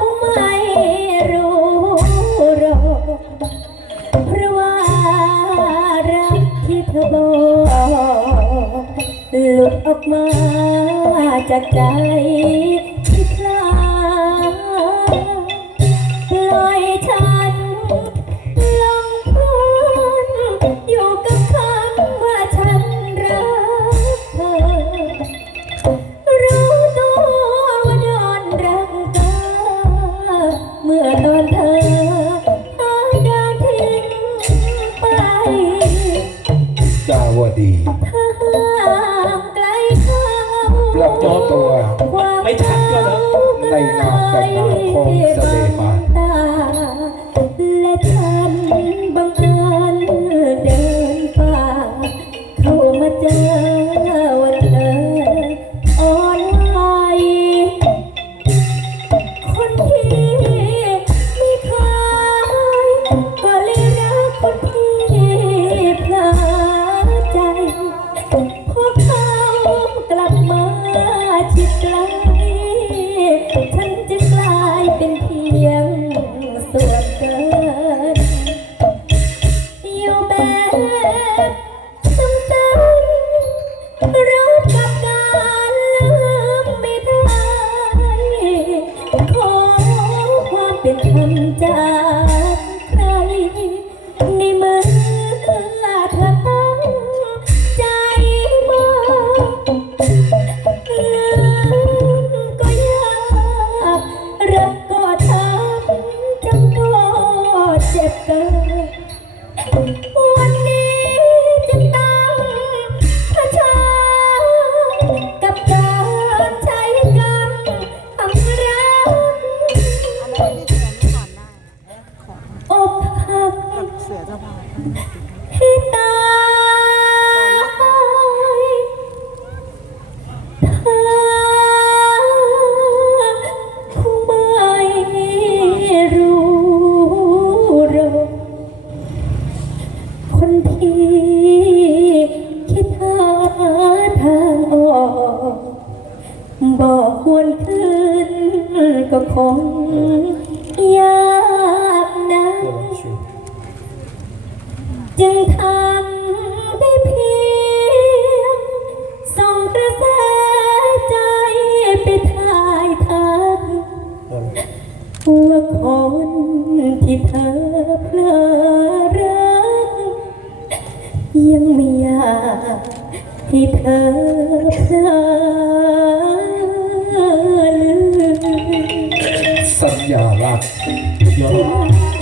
คงไม่รู้หรอกเพราะว่ารักที่เธอบอกหลุดออกมาจากใจ ดาวดีถ้าห่างไกลเขาปรากฏตัวความไม่ทันก็แล้วในนามแต่งงานของเสน่ห์มา ความเป็นจากใคร ในมือเธอตั้งใจมาลืมก็ยากรักก็ทำจำก็เจ็บเกินวัน ให้ตายเธอคงไม่รู้หรอกคนที่คิดหาทางออก บอกควรคืนก็คงยากนะ จึงทำได้เพียงส่งกระแสใจไปถ่ายทักว่าคนที่เธอเพลอรัก ยังไม่อยากให้เธอเพลอลืมสัญญาลักษณ์เดี๋ยว